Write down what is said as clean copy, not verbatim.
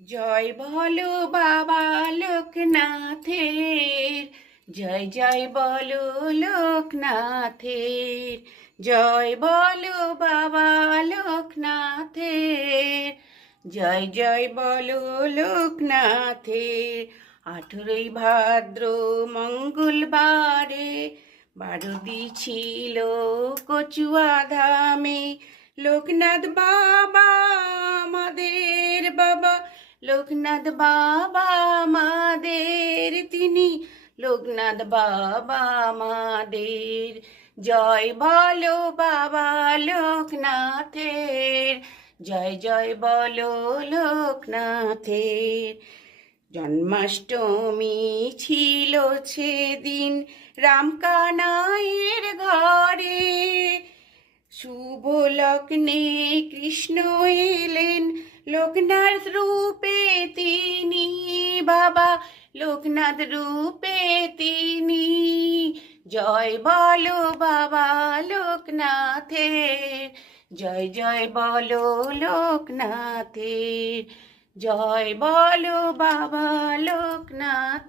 জয় বলো বাবা লোকনাথের, জয় জয় বলো লোকনাথের, জয় বলো বাবা লোকনাথের, জয় জয় বলো লোকনাথের। 18ই ভাদ্র মঙ্গলবারে বারতি ছিল কচুয়া ধামে। লোকনাথ বাবা আমাদের বাবা, লোকনাথ বাবা আমাদের তিনি, লোকনাথ বাবা আমাদের। জয় বলো বাবা লোকনাথের, জয় জয় বলো লোকনাথের। জন্মাষ্টমী ছিল সেদিন রামকানাইয়ের ঘরে, শুভ লগ্নে কৃষ্ণ এলেন লোকনাথ রূপে তিনি বাবা, লোকনাথ রূপে তিনি। জয় বলো বাবা লোকনাথের, জয় জয় বলো লোকনাথের, জয় বলো বাবা লোকনাথ।